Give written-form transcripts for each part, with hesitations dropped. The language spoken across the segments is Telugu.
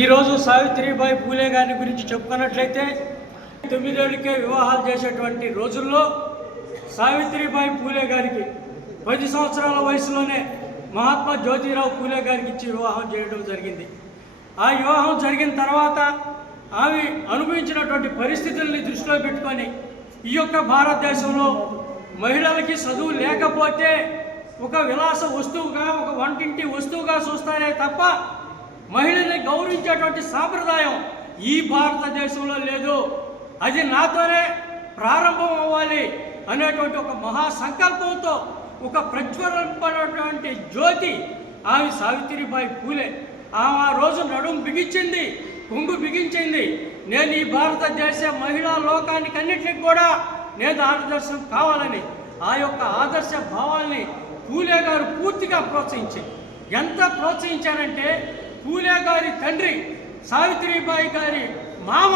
ఈరోజు సావిత్రిబాయి పూలే గారి గురించి చెప్పుకున్నట్లయితే 9 ఏళ్ళకే వివాహాలు చేసేటువంటి రోజుల్లో సావిత్రిబాయి పూలే గారికి 10 సంవత్సరాల వయసులోనే మహాత్మా జ్యోతిరావు పూలే గారికి ఇచ్చి వివాహం చేయడం జరిగింది. ఆ వివాహం జరిగిన తర్వాత ఆమె అనుభవించినటువంటి పరిస్థితుల్ని దృష్టిలో పెట్టుకొని ఈ యొక్క భారతదేశంలో మహిళలకి చదువు లేకపోతే ఒక విలాస వస్తువుగా, ఒక వంటింటి వస్తువుగా చూస్తారే తప్ప మహిళల్ని గౌరవించేటువంటి సాంప్రదాయం ఈ భారతదేశంలో లేదు. అది నాతోనే ప్రారంభం అవ్వాలి అనేటువంటి ఒక మహాసంకల్పంతో ఒక ప్రజ్వలింపనటువంటి జ్యోతి ఆమె సావిత్రిబాయి పూలే. ఆమె ఆ రోజు నడుము బిగించింది, కొంగు బిగించింది. నేను ఈ భారతదేశ మహిళా లోకానికి అన్నింటికి కూడా నేను ఆదర్శం కావాలని ఆ యొక్క ఆదర్శ భావాల్ని పూలే గారు పూర్తిగా ప్రోత్సహించారు. ఎంత ప్రోత్సహించారంటే పూలే గారి తండ్రి సావిత్రిబాయి గారి మామ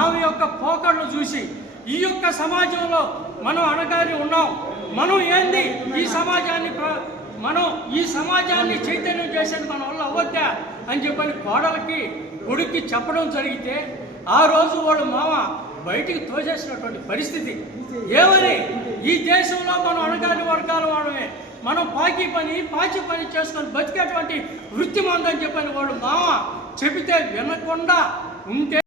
ఆమె యొక్క పోకడను చూసి ఈ యొక్క సమాజంలో మనం అణగారి ఉన్నాం, మనం ఏంది ఈ సమాజాన్ని చైతన్యం చేసేది మన వల్ల అవ్వద్దా అని చెప్పని కోడలకి కొడుక్కి చెప్పడం జరిగితే ఆ రోజు వాడు మామ బయటికి తోసేసినటువంటి పరిస్థితి. ఏమని ఈ దేశంలో మనం అణగారి వర్గాల వాళ్ళమే, మనం పాచి పని చేసుకొని బతికేటువంటి వృత్తి మందని చెప్పని వాడు మామ చెబితే వినకుండా ఉంటే